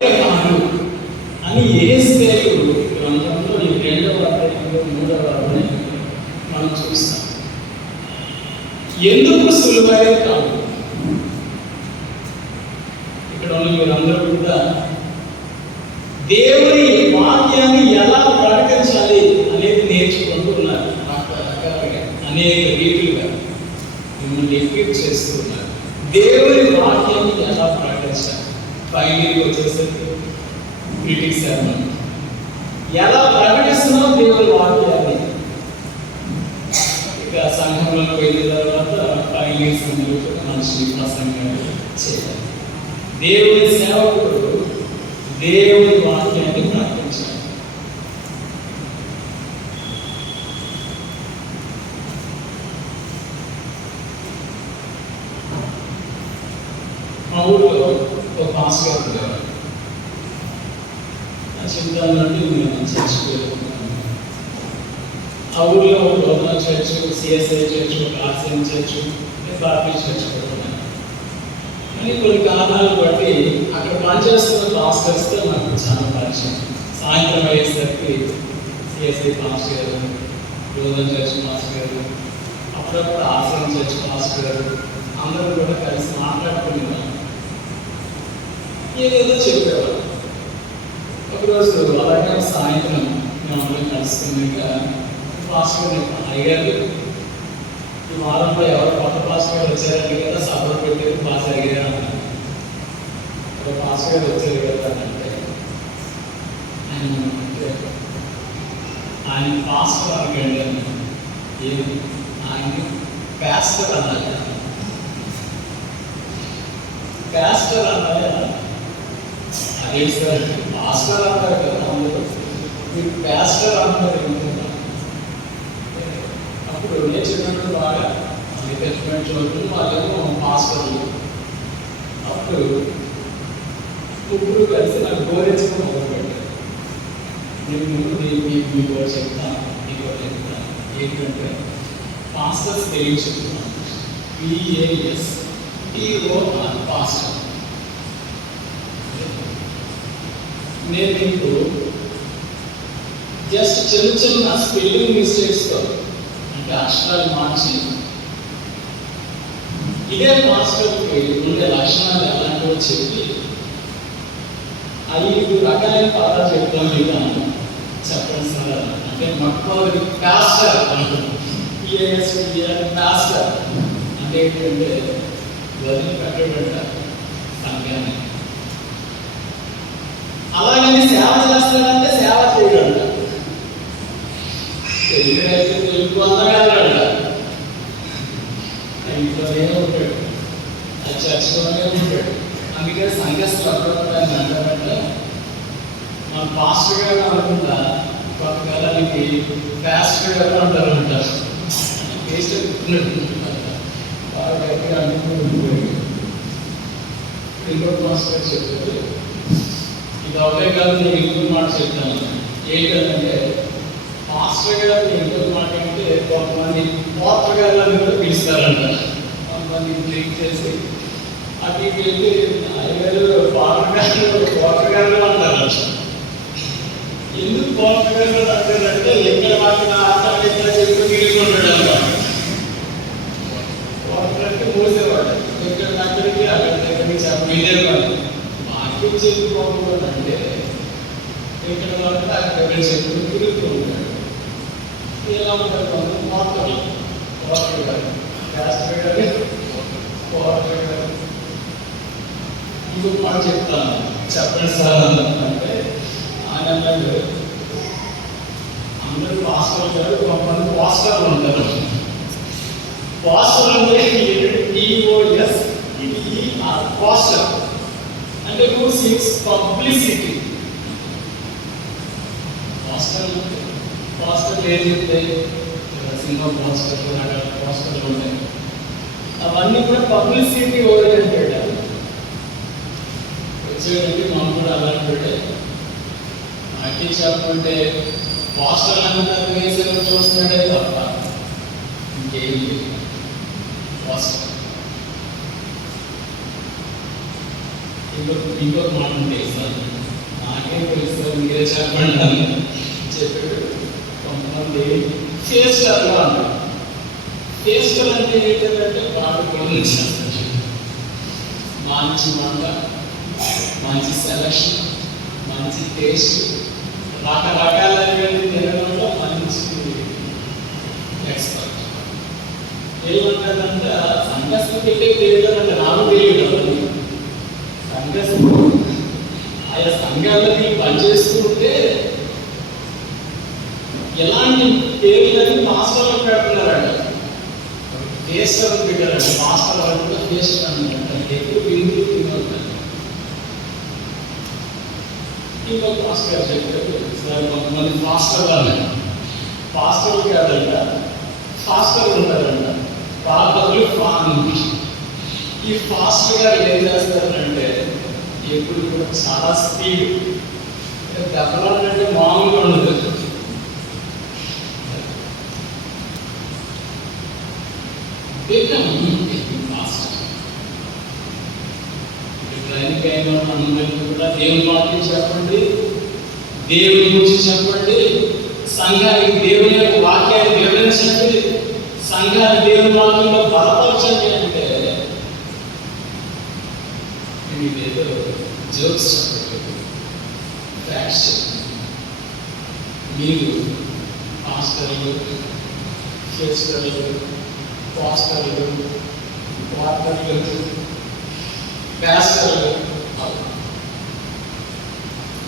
అని యేసేపు గ్రంథంలో ఈ 2వ అధ్యాయంలో 3వ అధ్యాయంలో మనం చూస్తాం. ఎందుకు సులువైన కాదు? ఇక్కడ ఉన్న మీరందరూ కూడా దేవుని వాక్యాన్ని ఎలా ప్రకటించాలి అనేది నేర్చుకుంటూ ఉన్నారు. రకరకాలుగా అనేక రీతులుగా మిమ్మల్ని ఎక్విప్ చేస్తున్నారు. దేవుని వాక్యాన్ని ఎలా ప్రకటించాలి? ఫైనల్గా వచ్చేసరికి క్రిటిక్స్ ఎలా ప్రకటిస్తున్నాం దేవుని వాక్యాన్ని. ఇక సంఘంలోకి వెళ్ళిన తర్వాత ఫైనల్ మనిషి ప్రసంగాలు చేయాలి. దేవుని సేవకుడు దేవుని వాక్యాన్ని ప్రకటించాలి. మా ఊళ్ళో ఒక పాస్టర్ గారు ఉండేవారు. చెప్తానంటే నేను చర్చికి వెళ్తున్నాను. ఆ ఊళ్ళో ఒక గవర్నర్ చర్చ్, సిఎస్ఐ చర్చ్, ఒక ఆర్సిఎం చర్చ్, బాప్టిస్ట్ చర్చ్ పెడుతున్నాను. కానీ కొన్ని కారణాలు బట్టి అక్కడ పనిచేస్తున్న పాస్టర్స్తో నాకు చాలా పరిచయం. సాయంత్రం అయ్యేసరికి సిఎస్ఐ పాస్టర్ గారు, గవర్నర్ చర్చ్ పాస్టర్ గారు, అప్పుడప్పుడు ఆర్సిఎం చర్చ్ పాస్టర్ గారు అందరూ కూడా కలిసి మాట్లాడుకునేవారు. ఏదేదో చెప్పేవారు. ఒకరోజు అలాగే సాయంత్రం మేము అందరం కలుసుకున్నాక పాస్టర్ గారు అడిగారు, ఈ వారంలో ఎవరు కొత్త పాస్టర్ గారు వచ్చారంటే కదా సభలు పెట్టేది బాగా జరిగారు అన్నారు. ఒక పాస్టర్ గారు వచ్చారు కదా అంటే ఆయన పాస్టర్ అనకండి అని. ఏమి ఆయన్ని ప్యాస్టర్ అన్నారు. ప్యాస్టర్ అన్నారే అదే సార్, పాస్టర్ అంటారు కదా అందరూ, మీరు ప్యాస్టర్ అంటారు ఏంటంటే అప్పుడు నేర్చుకున్నట్టు బాగా టెస్ట్మెంట్ చదువుతుంది. వాళ్ళేమో పాస్టర్లు. అప్పుడు ముగ్గురు కలిసి నాకు గోరెచ్చుకుని మొదలుపెట్టారు. నేను మీ కూడా చెప్తాను, మీకు కూడా చెప్తాను. ఏంటంటే పాస్టర్స్ తెలియ చెప్తున్నాను. PAS TOR pastor. నేను మీకు జస్ట్ చిన్న చిన్న స్పెల్లింగ్ మిస్టేక్స్తో అంటే అక్షరాలు మార్చి ఇదే మాస్టర్కి ఉండే లక్షణాలు ఎలాంటివో చెప్పి 5 రకాలైన పదాలు చెప్తాను మీకు చెప్పండి సార్. అంటే మొట్టమొదటి పాస్టర్ అంటారు. PAS పాస్టర్ అంటే ఏంటంటే వదిలి పెట్టబెట్టారు సంఘాన్ని. అలాగని సేవ చేస్తారంటే సేవ చేయగలట. తెలుగురైతే తెలుగు అందగలట. ఇంట్లోనే ఉంటాడు, అది చర్చలోనే ఉంటాడు. అందుకే సంఘస్థులు అప్పుడప్పుడు ఆయన అంటారంటే మన పాస్టర్ గారు అనుకుంటా కొంతకాలానికి పాస్టర్ గారు అంటారు అంటారు. టేస్ట్ బాగా గట్టిగా అనుకుంటూ ఇంకోటి మాస్టర్ చెప్పారు. ఇది ఒకటే కాదు, నేను ఇంకొక మాట చెప్తాను. ఏంటంటే మాస్టర్ గారు ఇంకొక మాట అంటే కొంతమంది మోటర్ గారులను కూడా పిలుస్తారంట. కొంతమంది డ్రింక్ చేసి అటు ఇటు వెళ్ళి అయ్యగారు పాటర్ గారు అంటారంట. ఎందుకు పాటర్ గారు అంటారంటే ఎక్కడ మాత్రం ఆచారం ఎక్కడ చెప్పి మిగిలిపోతాడు అన్నమాట. పాటర్ అంటే మూసేవాడు, ఎక్కడ దగ్గరికి అక్కడ దగ్గరికి చెప్పేవాడు. వాక్యం చెప్పుకోవడం అంటే ఇక్కడ వాళ్ళంటే అక్కడ చెప్పులు తిరుగుతూ ఉంటాడు. ఎలా ఉంటారు వాళ్ళు? మోటర్ గారు, పాస్టర్ గారు, పాటర్ గారు. ఇంకొక మాట చెప్తాను, చెప్పండి సార్ అంటే ఆయన అన్నాడు అందరూ పాస్టర్ గారు, కొంతమంది పాస్టర్లు ఉంటారు. పాస్టర్ అంటే POS పాస్టర్ అంటే హూ సీక్స్ పబ్లిసిటీ. పాస్టర్లు ఏం చెప్తే సినిమా పాస్టర్లు, నాటక పాస్టర్లు ఉంటాయి. అవన్నీ కూడా పబ్లిసిటీ ఓరియంటెడ్. వచ్చేటంటే మనం కూడా అలాంటి నాకే చెప్పంటే పాస్టర్లు అంటారు వేసేవారు చూస్తున్నాడే తప్ప ఇంకేం లేదు. పాస్టర్ ఇంకొక మాట ఉంటే సార్ చెప్పండి అని చెప్పాడు. కొంతమంది ఫేస్టర్గా అంటారు. ఫేస్టర్ అంటే ఏంటంటే బాగా గమనించారు, మంచి వంట, మంచి సెలక్షన్, మంచి టేస్ట్, రకరకాలైనటువంటి తినడంలో మంచి ఎక్స్పర్ట్. ఏమంటారంటే సంఘస్థకు వెళ్ళే తెలియదంటే నాకు తెలియదు. సంఘస్థు ఆయా సంఘాలకి పనిచేస్తూ ఉంటే ఎలాంటి పేర్లని మాస్టర్లు పెడుతున్నారంట. టేస్టర్ పెట్టారంట. మాస్టర్ వాళ్ళు కూడా టేస్ట్ అన్నమాట. ఎక్కువ వింటూ తినవుతారు. ఇంకొక మాస్టర్ చెప్పారు, సార్ కొంతమంది మాస్టర్ వాళ్ళు పాస్టర్లు కాదంట, ఫాస్టర్ ఉంటారంట. పాపలు ఈ ఫాస్టర్ గారు ఏం చేస్తారంటే ఎప్పుడు కూడా చాలా స్పీడ్, దెబ్బలాంటే మామూలుగా ఉండదు. అందరికీ కూడా దేవుని వాక్యం చెప్పండి, దేవుని గురించి చెప్పండి, సంఘానికి దేవుని యొక్క వాక్యాన్ని వివరించండి, సంఘాన్ని దేవుని వాక్యంలో బలపరచండి అంటే మీరేదో జోక్స్ చెప్పలేదు, ఫ్యాక్ట్స్ చెప్పండి. మీరు పాస్టర్లు, సిస్టర్లు, పాస్టర్లు, వార్తలు, ప్యాస్టర్లు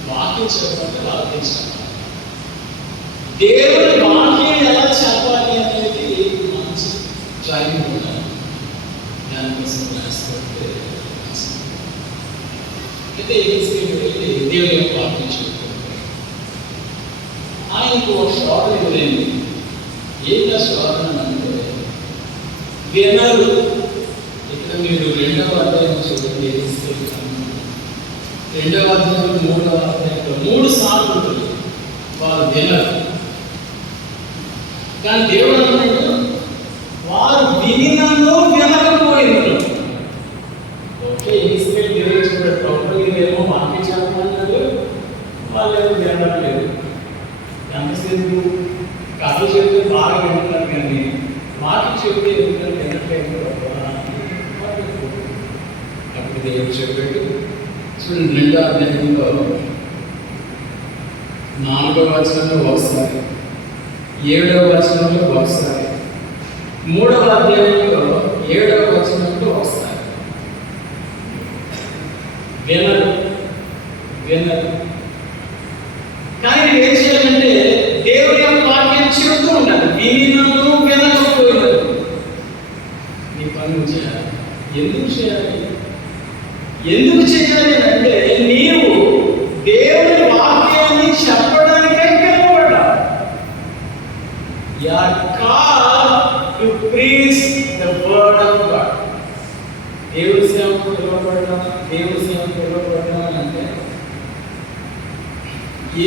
వాక్యం చెప్పండి, వాక్యం చెప్పాలి. దేవుని వాక్యం ఎలా చెప్పాలి అనేది మంచి ట్రైనింగ్ ఉండాలి. దానికోసం రాస్తే అయితే దేవుని యొక్క వాక్యం చెప్తారు. ఆయనకు ఒక శోధన ఇవ్వలేదు. ఏంటో శోధన అంటే వినరు. ఇక్కడ మీరు 2వ అధ్యాయం చూడండి. 2వ అధ్యాయం 3వ అధ్యాయంలో 3 సార్లు ఉంటుంది వారు వినరు. కానీ దేవుడు అన్నాడు వారు వినను వినకపోయినను. ఓకే, ఇస్రాయేల్ దేవుడు చూడండి, ప్రభుత్వం వాక్యం చెప్పమన్నాడు, వాళ్ళేమో వినడం లేదు. ఎంతసేపు కథలు చెప్తే బాగా వింటున్నారు, కానీ వాక్యం చెప్తే ఎందుకంటే వినట్లేదు. అప్పుడు దేవుడు చెప్పాడు చూడండి, 2వ అధ్యాయంలో 4వ వచనంలో ఒకసారి, 7వ వచనంలో ఒకసారి, 3వ అధ్యాయంలో 7వ వచనంలో ఒకసారి. వినరు వినరు. కానీ ఏం చేయాలంటే దేవుని యొక్క వాక్యం చెబుతూ ఉండాలి. వినను వినకపోయినారు. నీ పని చేయాలి. ఎందుకు చేయాలి? ఎందుకు చేయాలి అంటే నీవు దేవుని వాక్యాన్ని చెప్పడానికే పిలువబడ్డా. You are called to preach the word of God. దేవుని సేవకు పిలువబడ్డా, దేవుని సేవకు పిలువబడ్డా అంటే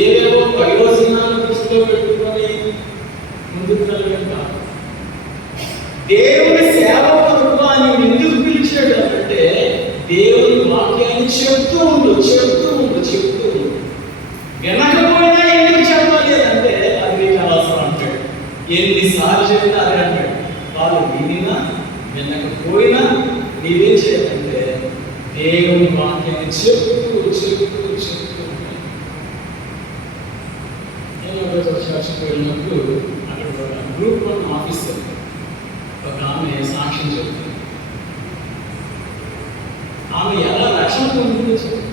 ఏవేవో ప్రయోజనాలు దృష్టిలో పెట్టుకొని ముందుకు వెళ్ళగలుగుతాం. దేవుని సేవ కొరకు ఆయన ఎందుకు పిలిచాడు అంటే దేవుని వాక్యాన్ని చెప్తూ ఉండు. వినకపోయినా ఎందుకు చెప్పాలి అంటే అది చాలా అవసరం అంటాడు. ఎన్నిసార్లు చెప్పినా అదే అంటాడు. వాళ్ళు వినినా వినకపోయినా నీవేం చేయాలంటే దేవుని వాక్యాన్ని చెప్తూ చర్చకు వెళ్ళినప్పుడు అక్కడ ఒక గ్రూప్ 1 ఆఫీసర్ ఒక ఆమె సాక్ష్యం చెప్తుంది. ఆమె ఎలా రక్షణ పొందిందో చెప్తుంది.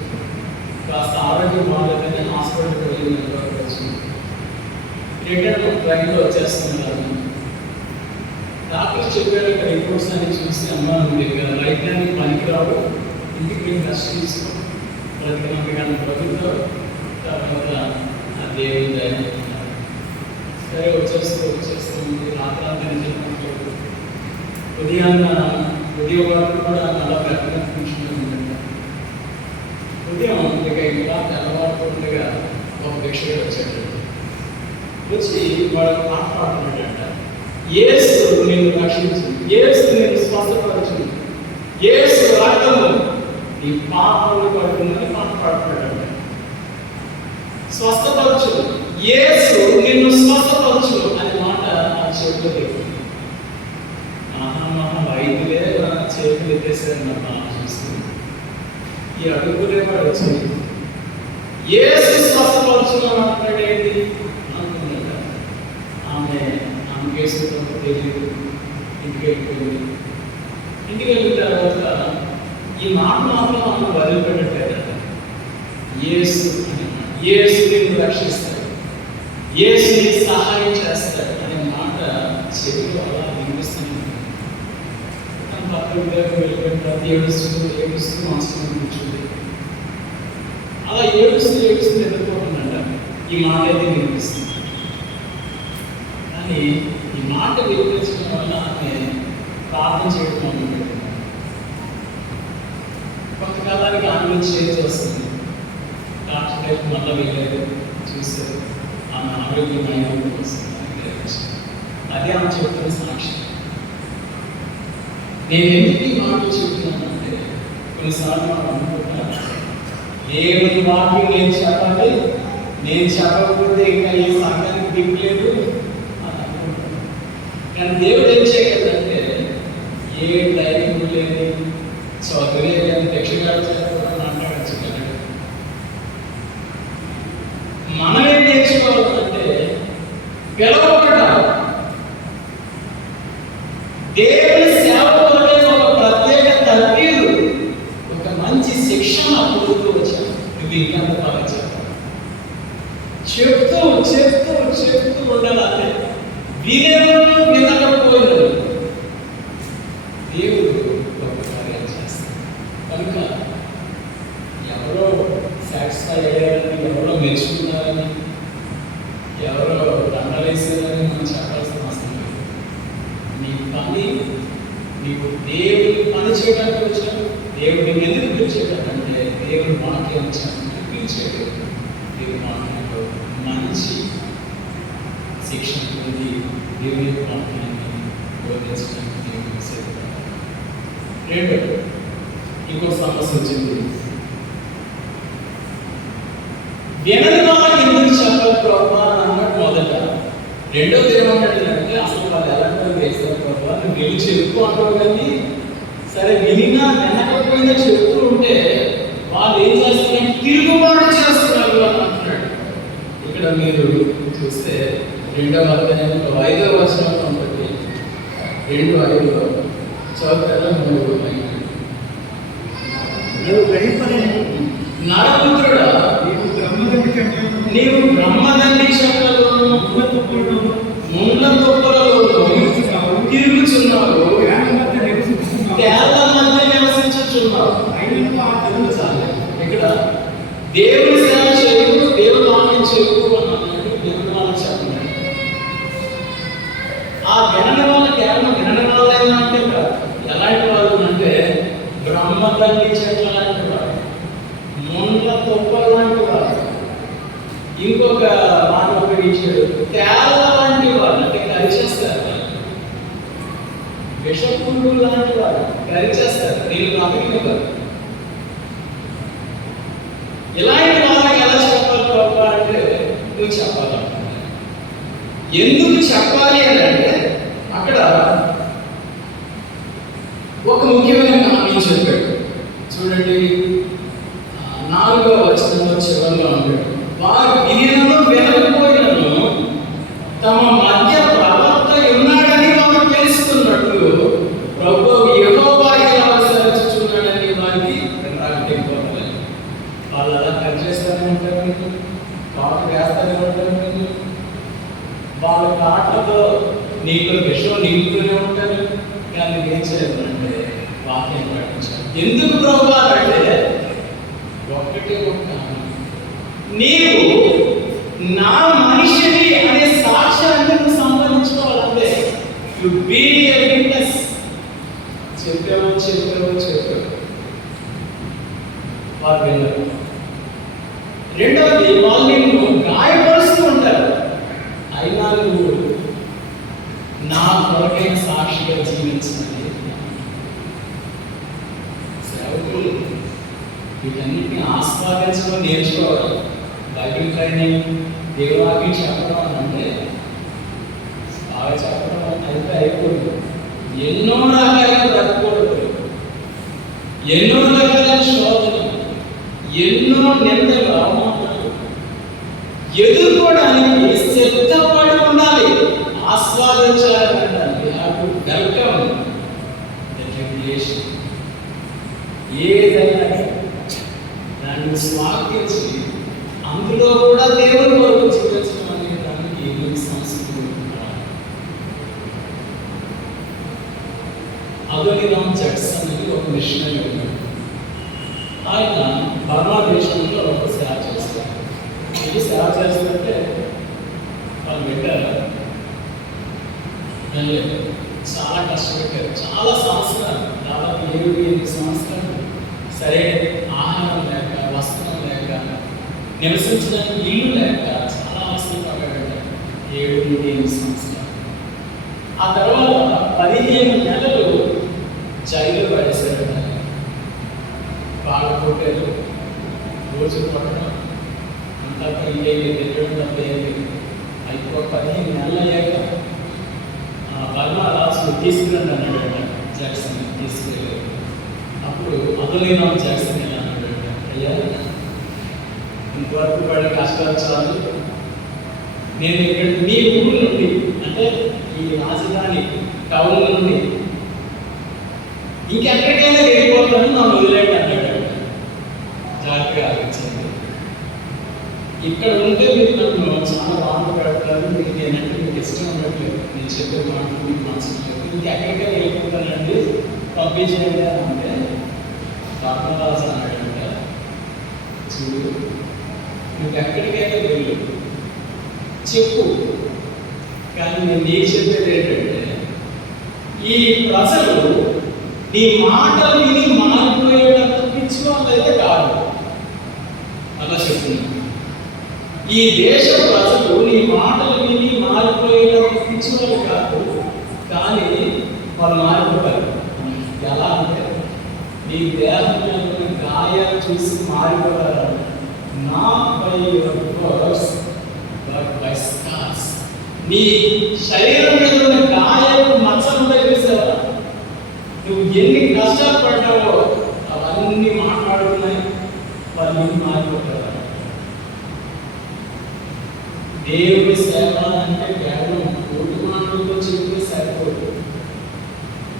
కాస్త ఆరోగ్యం బాగాలేదని హాస్పిటల్కి వెళ్ళిన రిటర్న్ ట్రైన్లో వచ్చేస్తున్నారు. డాక్టర్స్ చెప్పారు ఇక్కడ రిపోర్ట్స్ అన్ని చూసి, అమ్మ దగ్గర వైద్యానికి పనికిరావు, ఇంటికి వెళ్ళి రెస్ట్ తీసుకో, బ్రతికినంతగానే బ్రతుకుతావు, తర్వాత ఆ దేవుని దయ. సరే వచ్చేస్తుంది. రాత్రి చెప్పినట్లు ఉదయం వరకు కూడా అలా బ్రతికిన కూర్చున్నాను. ఉదయం ఇక ఇలా తెల్లవారుతూ ఉండగా ఒక భిక్షగా వచ్చాడు. వచ్చి వాడు పాట పాడుతున్నాడంట. యేసు నిన్ను రక్షించింది, యేసు నిన్ను స్వస్థపరచింది, యేసు రక్తము నీ పాపములు పడుతుందని పాట పాడుతున్నాడంట. స్వస్థపరచు, యేసు నిన్ను స్వస్థపరచు అనే మాట నా చెవిలో పెట్టింది. వైద్యులే నా చేతులు ఎత్తేసారు నా బాగా చూసి, ఈ అడుగులేవాడు వచ్చింది. యేసు స్వస్థపరచు అని అంటున్నాడేంటి అనుకున్నాడు. ఆమె కేసు తెలియదు. ఇంటికి వెళ్ళిపోయింది. ఇంటికి వెళ్ళిన తర్వాత ఈ మాట మాత్రం ఆమె వదిలిపెట్టట్లేదు. యేసు నిన్ను రక్షిస్తాడు, యేసు నీకు సహాయం చేస్తాడు అనే మాట చెవిలో అలా వినిపిస్తుంది. పక్కన వెళ్ళిపోయిన ప్రతి ఏడుస్తూ మాసం కూర్చుంది. అలా ఏడుస్తూ ఎదుర్కోకుండా ఈ మాట అయితే వినిపిస్తుంది. కానీ ఈ మాట వినిపించడం వల్ల ఆమె ప్రార్థన చేయడం మొదలుపెట్టింది. కొంతకాలానికి ఆమె చేంజ్ వస్తుంది. డాక్టర్ దగ్గరికి మళ్ళీ వెళ్ళారు, చూశారు, ఆమె ఆరోగ్యమైన వస్తుంది. అదే ఆమె చెప్తున్న సాక్షి. నేను ఎందుకు ఈ మాటలు చెప్తున్నానంటే, కొన్నిసార్లు మనం అనుకుంటున్నాను దేవుని వాక్యం నేను చెప్పాలి, నేను చెప్పకపోతే ఇంకా ఈ సంఘానికి దిక్కులేదు అని అనుకుంటున్నాను. కానీ దేవుడు ఏం చేయగలంటే, ఏ ధైర్యం లేదు, చదువు లేదు, దక్షిణాలు చేస్తామని మాట్లాడచ్చు. మనం ఏం నేర్చుకోవాలంటే పిలవబడ్డాం. దేవుని సేవ కొరకే ఒక ప్రత్యేక తర్ఫీదు, ఒక మంచి శిక్షణ పొందుతూ వచ్చాను. ఇది ఇంకంత బాగా చెప్పాలి. చెప్తూ ఉండాలంటే వినేవాళ్ళు వినకపోయినారు దేవుడు ఒక కార్యం చేస్తాడు. కనుక ఎవరో సాటిస్ఫై అయ్యారని, ఎవరో మెచ్చుకున్నారని, ఎవరో దండలేసారని మనం చెప్పాల్సిన అవసరం లేదు. నీ పని, నీకు దేవుని పని చేయడానికి వచ్చాను. దేవుడిని ఎందుకు పిలిచేటంటే దేవుని వాక్యం పిలిచేది. దేవుని వాక్యంలో మంచి శిక్షణ పొంది దేవుని వాక్యాన్ని బోధించడానికి దేవుని సేవకుడు. రెండోది ఇంకొక సమస్య వచ్చింది. వినని వాళ్ళకి ఎందుకు చెప్పాలి ప్రభావ అన్నట్టు మొదట. రెండోది ఏమంటాడంటే, అసలు వాళ్ళు ఎలాంటి వేస్తారు ప్రభావ, నువ్వు వెళ్ళి చెప్పుకో అంటావు. కానీ సరే వినినా వినకపోయినా చెప్తూ ఉంటే వాళ్ళు ఏం చేస్తున్నారంటే తిరుగుబాటు చేస్తున్నారు అని అంటున్నాడు. ఇక్కడ మీరు చూస్తే 2వ అధ్యాయంలో 5వ వచనంలో ఉంటుంది. 2:5 చదువుతారా? 3:5 నరపుత్రుడా, నీవు బ్రహ్మదండి చెట్లలోను ముండ్ల తుప్పలలోను తిరుగుచున్నావు, తేళ్ల మధ్య నివసించుచున్నావు. ఇక్కడ దేవుని సేవ చేయకు, దేవుని వాక్యం చేయకు అని అన్నాడు. దేవుని వాళ్ళకి చెప్పండి. ఆ వినని వాళ్ళు కేవలం వినని వాళ్ళు ఏంటంటే ఎలాంటి వాళ్ళు అంటే బ్రహ్మదండి చెట్ల లాంటి వాడు, ముండ్ల తుప్పల లాంటి వాడు, ఇంకొక మాట ఉపయోగించాడు తేళ్ల లాంటి వాడు, అంటే కరిచేస్తారు, విషపుండు లాంటి వాడు, కరిచేస్తారు, నేను బ్రతికినవారు. ఇలాంటి వాళ్ళకి ఎలా చెప్పాలి ప్రభు అంటే నువ్వు చెప్పాలనుకుంటున్నా. ఎందుకు చెప్పాలి అని అంటే అక్కడ ఒక ముఖ్యమైన కారణం చెప్పాడు. చూడండి, 4వ వచనంలో చివరిలో అంటాడు, వారు వినినను వినకపోయినను తమ మధ్య ప్రవక్త ఉన్నాడని వారు తెలుసుకున్నట్లు ప్రభువు యెహోవా ఇలా సెలవిస్తున్నాడని వారికి ప్రకటింపబడాలి. వాళ్ళు అలా కట్ చేస్తూనే ఉంటారు, మీకు కాటు వేస్తూనే ఉంటారు, మీకు వాళ్ళ కాట్లతో నీకు విషయం నింపుతూనే ఉంటారు. కానీ ఏం చేయాలంటే వాక్యం ప్రకటించాలి. ఎందుకు ప్రభు అంటే ఒక్కటే ఒక నీవు నా మనిషిని అనే సాక్ష్యాన్ని నువ్వు సంపాదించుకోవాలంటే యు బీ ఎ విట్నెస్. చెప్పావు వారు విన్నారు. రెండవది, వాళ్ళు నిన్ను గాయపరుస్తూ ఉంటారు, అయినా నువ్వు నా కొరకైన సాక్షిగా జీవించాలి. సేవకులు వీటన్నిటిని ఆస్వాదించడం నేర్చుకోవాలి. బైబిల్ ట్రైనింగ్, దేవుడికి చెప్పడం అని అంటే బాగా చెప్పడం అయితే అయిపోయింది. ఎన్నో రకాలైన బ్రతకూడదు, ఎన్నో రకాలైన శోధనలు, ఎన్నో నిందలు, అవమానాలు ఎదుర్కోవడానికి సిద్ధపడి ఉండాలి, ఆస్వాదించాలి. వెల్కమ్ ఏదైనా దాన్ని స్వాగతించి అందులో కూడా దేవుని కొరకు జీవించడం అనే దానికి సంస్కృతి. అదోనిరామ్ జడ్సన్ అని ఒక మిషనరీ ఉన్నాడు. ఆయన బర్మా దేశంలో ఒక సేవ చేస్తారు. ఇది సేవ చేస్తుంటే వాళ్ళు పెట్టారు, చాలా కష్టపెట్టారు. చాలా సంవత్సరాలు, దాదాపు 7-8 సంవత్సరాలు సరైన ఆహారం లేక, వస్త్రం లేక, నివసించడానికి ఇల్లు లేక చాలా అవసరంగా పెట్టారు. 7-8 సంవత్సరాలు. ఆ తర్వాత 15 నెలలు జైలు పడేశారు. బాగా కొట్టారు, రోజు కొట్టడం అంతా ఇంకేమి తెలియడం తప్ప ఏమి. అయిపో 15 నెలలు అయ్యాక బర్మా రాజును తీసుకురండి అన్నాడట. జాక్సన్ తీసుకెళ్ళారు. అప్పుడు అదోనిరామ్ జాక్సన్ ఎలా అన్నాడట, అయ్యా ఇంతవరకు పడే కష్టాలు చాలు, నేను ఇక్కడ మీ ఊరు నుండి అంటే ఈ రాజధాని టౌన్ నుండి ఇంకెక్కడికైనా వెళ్ళిపోతాను, నన్ను వదిలేండి అన్నాడు. జాగ్రత్తగా ఆలోచించండి. ఇక్కడ ఉంటే మీరు నన్ను చాలా బాధ పెడతారు, మీకు నేనంటే మీకు ఇష్టం ఉండట్లేదు, నేను చెప్పే మాటలు మీకు మనసులేదు, ఇంకెక్కడికైనా వెళ్ళిపోతానండి, పంపించేయండి అని అంటే ధర్మరాజు అన్నాడంటే, చూడు నువ్వు ఎక్కడికైనా వెళ్ళు చెప్పు, కానీ నేను నీకు చెప్పేది ఏంటంటే ఈ ప్రజలు నీ మాటలు విని మారిపోయేటంత పిచ్చి వాళ్ళైతే కాదు అలా చెప్తున్నాను. ఈ దేశ ప్రజలు నీ మాటలు విని మారిపోయేటంత పిచ్చి వాళ్ళు కాదు, కానీ వాళ్ళు మారిపోతారు. ఎలా అంటే నీ దేహంలో గాయాలు చూసి మారిపోతారు. Not by your words but by scars. నీ శరీరం మీద ఉన్న గాయాలు మచ్చలు చూసావా, నువ్వు ఎన్ని కష్టాలు పడ్డావో అవన్నీ మాట్లాడుతున్నాయి, వాళ్ళు మారిపోతారు. దేవుడి సేవ అంటే కేవలం కోటి మాటలతో చెప్తే సరిపోదు.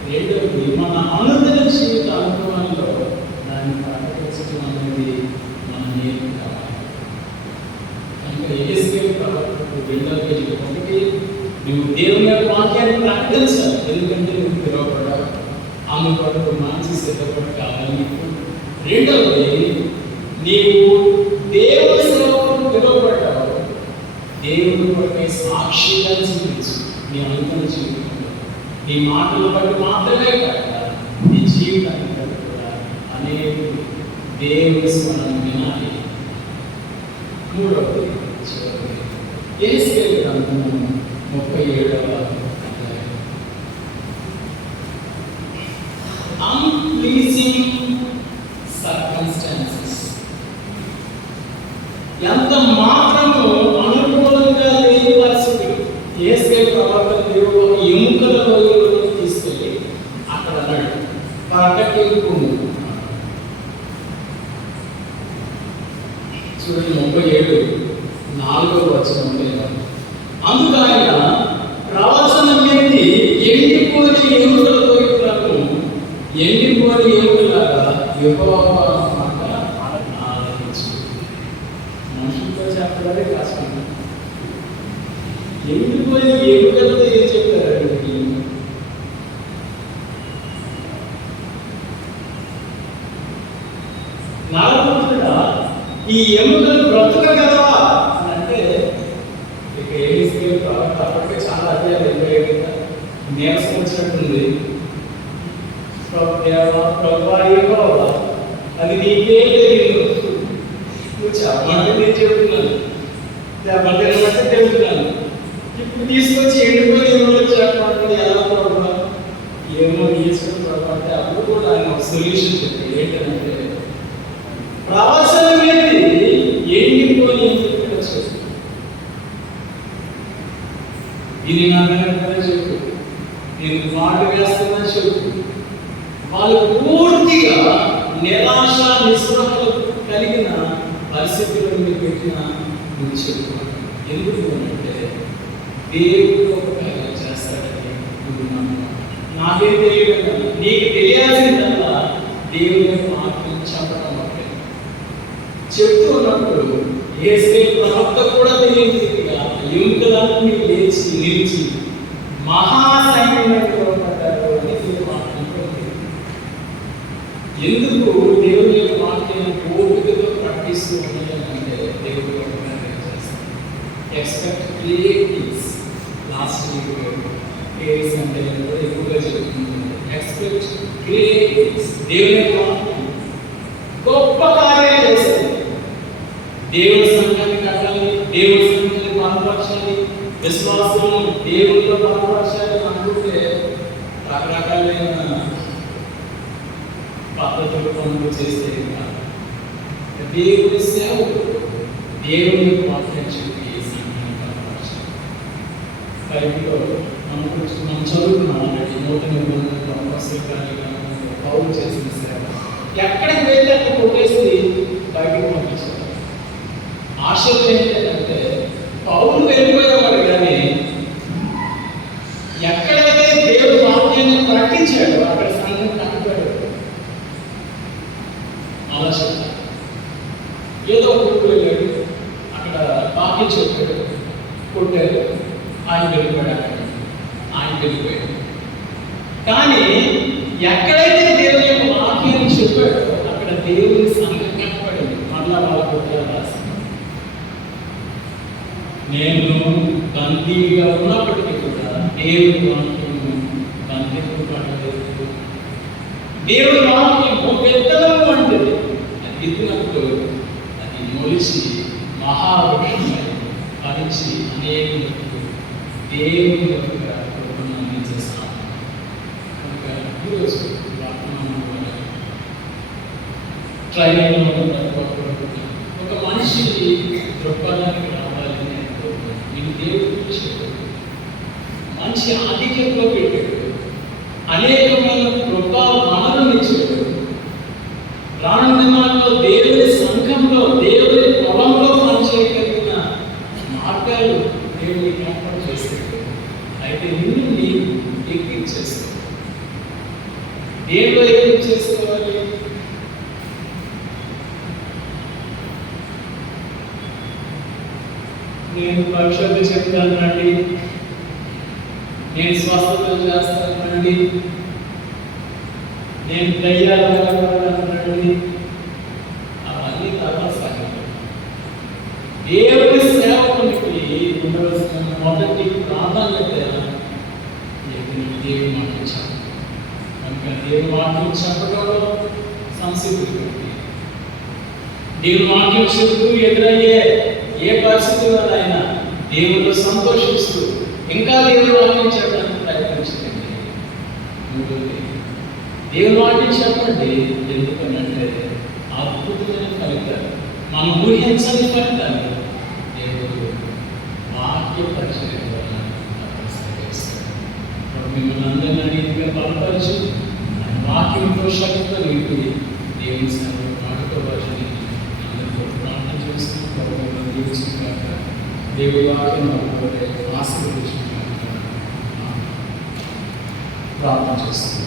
రెండవది మన అనుదిన జీవిత అనుభవాల్లో దాన్ని ప్రకటించడం అనేది మన నేర్చుకోవాలి. కనుక ఎహెజ్కేలు ప్రవక్త 2వ పేజీలో 1 నువ్వు దేవుని యొక్క వాక్యాన్ని ప్రకటించాలి, ఎందుకంటే నువ్వు పిలువబడ్డావు, ఆమె కొరకు మంచి సిద్ధపడి కావాలి నీకు. రెండవది నీవు దేవుని సేవకు పిలువబడ్డావు, దేవుని కొరకై సాక్షిగా జీవించు. నీ అనుకున్న జీవితంలో నీ మాటలు బట్టి మాత్రమే కాక నీ జీవితాన్ని బట్టి కూడా అనేక దేవుని స్మరణ వినాలి. మూడవది చివరిది యెహెజ్కేలు గ్రంథము 37వ అధ్యాయం. అన్‌ప్లీజింగ్ సర్కమ్స్టాన్సెస్. ఎంత మాత్రము అనుకూలంగా లేని పరిస్థితి. యెహెజ్కేలు ప్రవక్త దేవుడు ఎముకల లోయలో తీసుకెళ్ళి అక్కడ అన్నాడు, పడకెక్కుము. చూడండి 37 4వ అందుకు ఆయన ప్రవచనం ఏంటి, ఎండిపోని ఎముకలతో ఇప్పుడను ఎండిపోని ఎముకలాగా యెహోవా మాట ఆలకించు. మనుషులతో చెప్పడమే కష్టం. ఎండిపోయిన ఎముకలతో ఏం చెప్తారండి? నాలుగుగా ఈ ఎముకలు బ్రతకగలవా అంటే ఇక యెహెజ్కేలు ప్రవక్త అప్పటికే చాలా అధ్యాయాలు అయిపోయాయి కదా, నీరసం వచ్చినట్టుంది. ప్రభువా అది నీకే తెలియదు, నువ్వు చెప్పమంటే నేను చెబుతున్నాను, చెప్పమంటే చెబుతున్నాను. ఇప్పుడు తీసుకొచ్చి ఎండిపోయి ఎవరో చెప్పమంటే ఎలా ప్రభువా? ఏమో తీసుకొని ప్రభుత్వ అప్పుడు కూడా ఆయన ఒక సొల్యూషన్ చెప్పాడు. ఏంటంటే ప్రవచనం ఏంటి, ఎండిపోయి ఇది నా వెనకాల చెప్పు, నేను వాటి వేస్తున్నా చెప్పు. వాళ్ళు పూర్తిగా నిరాశ నిస్పృహలు కలిగిన పరిస్థితుల్లో పెట్టిన నువ్వు చెప్పుకోవాలి. ఎందుకు అంటే దేవుడు ఒక కార్యం చేస్తాడని నువ్వు నమ్మ. నాకేం తెలియదు కదా, నీకు తెలియాల్సిందల్లా దేవుని మాటలు చెప్పడం అంటే చెప్తూ ఉన్నప్పుడు యేసేపు ప్రవక్త కూడా తెలియదు ఎముకలన్నీ లేచి నిలిచి మహాసైన్యమైన పడ్డారు అని మాట్లాడుతుంది. ఎందుకు దేవుని యొక్క వాక్యాన్ని ఓపికతో ప్రకటిస్తూ ఉండాలంటే దేవుడు ఒక కార్యం చేస్తాడు. Expect great things. Last week case అంటే ఎక్కువగా చెప్తుంది. Expect great things. దేవుని యొక్క వాక్యం గొప్ప కార్యాలు చేస్తుంది. దేవుడి సంఘాన్ని కట్టాలి, దేవుడి సంఘాన్ని బలపరచాలి, విశ్వాసులను దేవుడితో బలపరచాలి అనుకుంటే రకరకాలైన పద్ధతులు పనులు చేస్తే దేవుడి సేవకు దేవుని వాక్యం చెప్పి సంఘాన్ని బలపరచాలి. బైబిల్లో మనం చదువుకున్నాం ఆల్రెడీ. నూతన నిబంధనలో అపోస్తలుల కార్యక్రమంలో పౌలు చేసిన సేవ ఎక్కడికి వెళ్ళి అక్కడ కొట్టేసి బయటకు పంపించారు. ఆశ్చర్యం ఏంటంటే పౌలు వెళ్ళిపోయేవాడు, కానీ ఎక్కడైతే దేవుడు వాక్యాన్ని ప్రకటించాడో అక్కడ సంఘం కనపడాడు. ఆలోచన ఏదో ఒక ఊరు వెళ్ళాడు, అక్కడ బాకీ చెప్పాడు, కొట్టాడు, ఆయన వెళ్ళిపోయాడు. ఆయన వెళ్ళిపోయాడు. కానీ ఎక్కడైతే దేవుని యొక్క వాక్యాన్ని చెప్పాడో అక్కడ దేవుని సంఘం కనపడింది. మళ్ళా వాళ్ళ కొట్టారు రాసి. నేను బందీగా ఉన్నప్పటికీ కూడా దేవుడి వాక్యం బంధింపబడలేదు. దేవుడి వాక్యం పెద్దలం వంటిది. అది ఎత్తినప్పుడు అది మొలిచి మహావృక్షమై ఫలించి అనేకులకు దేవుని యొక్క కృపను అందించేస్తాను. కనుక ఈరోజు ట్రైనింగ్లో ఉన్నప్పుడు ఒక మనిషి దృక్పథానికి రావాలని నీకు దేవుడు ఇచ్చాడు, మంచి ఆధిక్యంలో పెట్టాడు, అనేకమైన కృప వనరులు ఇచ్చాడు. రాను దినాల్లో దేవుని సంఘంలో దేవుని పొలంలో పనిచేయగలిగిన మార్గాలు దేవుని ఏర్పాటు చేస్తాడు. అయితే నిన్ను నీవు ఎక్కించేస్తావు. దేవుడు ఎక్కించేసుకోవాలి. నేను పరిశుద్ధి చెప్తానండి, నేను స్వస్థతలు చేస్తానండి, నేను దయ్యాలండి, అవన్నీ తర్వాత సంగతి. దేవుడి సేవకునికి ఉండవలసిన మొదటి ప్రాధాన్యత దేవుని మాటలు చెప్పాలి. కనుక దేవుని మాటలు చెప్పడంలో సంసిద్ధి. దేవుని వాక్యం చెబుతూ ఎదురయ్యే ఏ పరిస్థితుల్లోనైనా దేవుడు సంతోషిస్తూ ఇంకా దేవుని వాక్యం చెప్పడానికి ప్రయత్నించండి. దేవుని వాక్యం చెప్పండి. ఎందుకనంటే అద్భుతమైన ఫలితాలు, మనం ఊహించని ఫలితాలు దేవుడు వాక్య పరిచయం ద్వారా మిమ్మల్ని అందరినీ రీతిగా బలపరిచి వాక్యంతో శక్తితో నింపి దేవుని సేవలో పాడుకోవాలని అందరితో ప్రార్థన చేస్తూ దేవుడి వాక్యం ఆశీర్వదించిన ప్రార్థన చేస్తుంది.